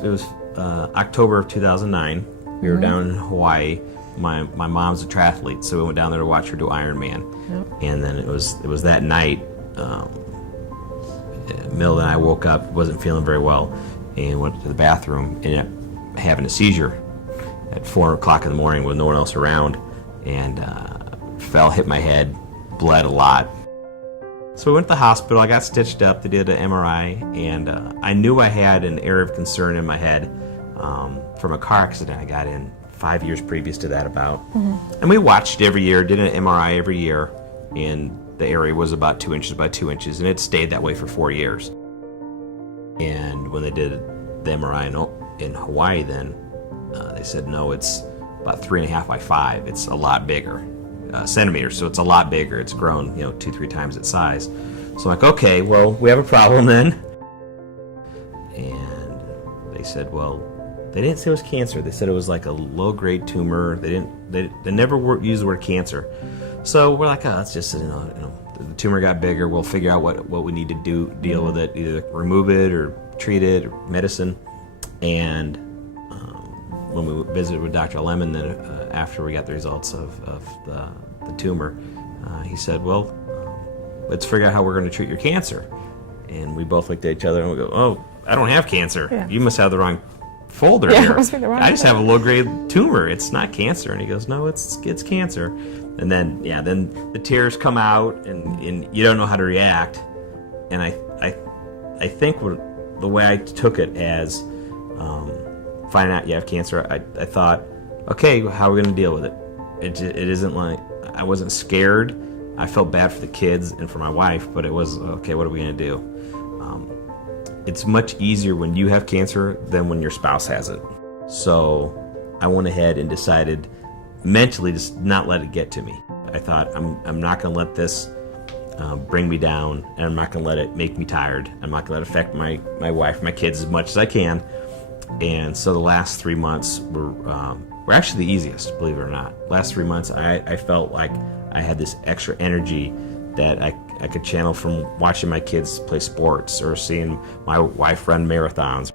was October of 2009. We were down in Hawaii. My mom's a triathlete, so we went down there to watch her do Ironman. Yep. And then it was that night. Mill and I woke up, wasn't feeling very well, and went to the bathroom. Ended up having a seizure at 4 o'clock in the morning with no one else around, and fell, hit my head, bled a lot. So we went to the hospital. I got stitched up. They did an MRI, and I knew I had an area of concern in my head from a car accident I got in 5 years previous to that about. And we watched every year, did an MRI every year, and the area was about 2 inches by 2 inches, and it stayed that way for 4 years. And when they did the MRI in Hawaii then, they said, no, it's about 3.5 by 5. It's a lot bigger, centimeters, so it's a lot bigger. It's grown, 2-3 times its size. So I'm like, okay, well, we have a problem then. And they said, well, they didn't say it was cancer. They said it was like a low-grade tumor. They never used the word cancer. So we're like, oh, it's just, the tumor got bigger. We'll figure out what we need to deal with it, either remove it or treat it or medicine. And when we visited with Dr. Lemon, then after we got the results of the tumor, he said, well, let's figure out how we're going to treat your cancer. And we both looked at each other and we go, oh, I don't have cancer. Yeah. You must have the wrong folder here. It must be the wrong I just have a low-grade tumor. It's not cancer. And he goes, no, it's cancer. And then, then the tears come out, and you don't know how to react. And I think the way I took it as finding out you have cancer, I thought, okay, how are we going to deal with it? It isn't like, I wasn't scared. I felt bad for the kids and for my wife, but it was, okay, what are we going to do? It's much easier when you have cancer than when your spouse has it. So I went ahead and decided mentally to not let it get to me. I thought, I'm not going to let this bring me down, and I'm not going to let it make me tired. I'm not going to let it affect my wife, my kids as much as I can. And so the last 3 months were actually the easiest, believe it or not. Last 3 months, I felt like I had this extra energy that I could channel from watching my kids play sports or seeing my wife run marathons.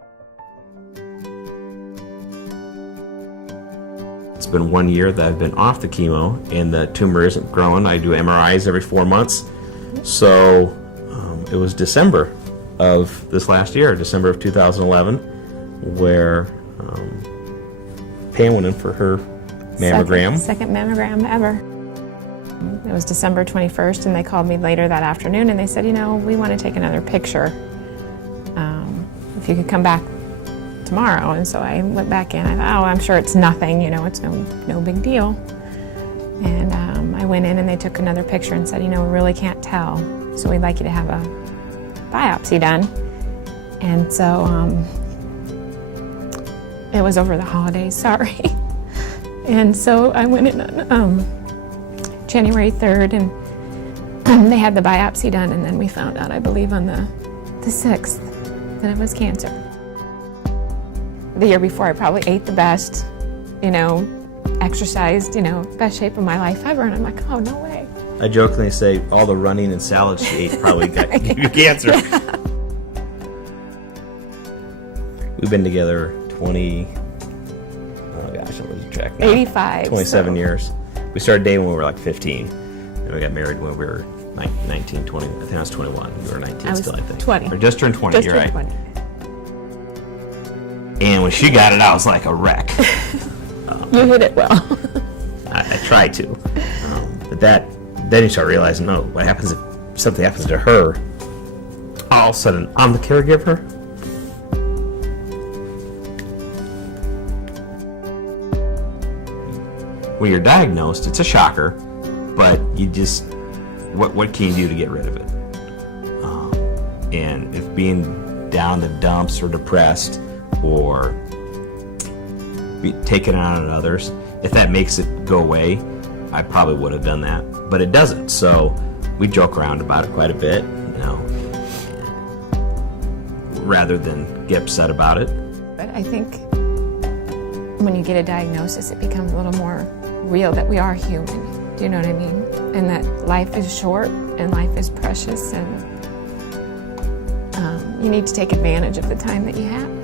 It's been 1 year that I've been off the chemo, and the tumor isn't growing. I do MRIs every 4 months. So it was December of this last year, December of 2011, where Pam went in for her mammogram. Second mammogram ever. It was December 21st, and they called me later that afternoon, and they said, we want to take another picture. If you could come back tomorrow. And so I went back in. I thought, I'm sure it's nothing, it's no big deal. And I went in, and they took another picture and said, we really can't tell, so we'd like you to have a biopsy done. And so it was over the holidays, sorry. And so I went in on January 3rd, and they had the biopsy done, and then we found out, I believe, on the 6th that it was cancer. The year before, I probably ate the best, exercised, best shape of my life ever, and I'm like, oh, no way. I jokingly say all the running and salads she ate probably got you cancer. Yeah. We've been together 27 years. We started dating when we were like 15, and we got married when we were 19, 20. I think I was 21. You were 19 still, I think. 20. Or just turned 20, you're right. 20. And when she got it, I was like a wreck. You hit it well. I tried to. But then you start realizing, no, what happens if something happens to her? All of a sudden, I'm the caregiver. When you're diagnosed, it's a shocker, but you just, what can you do to get rid of it? And if being down the dumps or depressed or taking it out on others, if that makes it go away, I probably would have done that, but it doesn't. So we joke around about it quite a bit, rather than get upset about it. But I think when you get a diagnosis, it becomes a little more real that we are human. Do you know what I mean? And that life is short and life is precious, and you need to take advantage of the time that you have.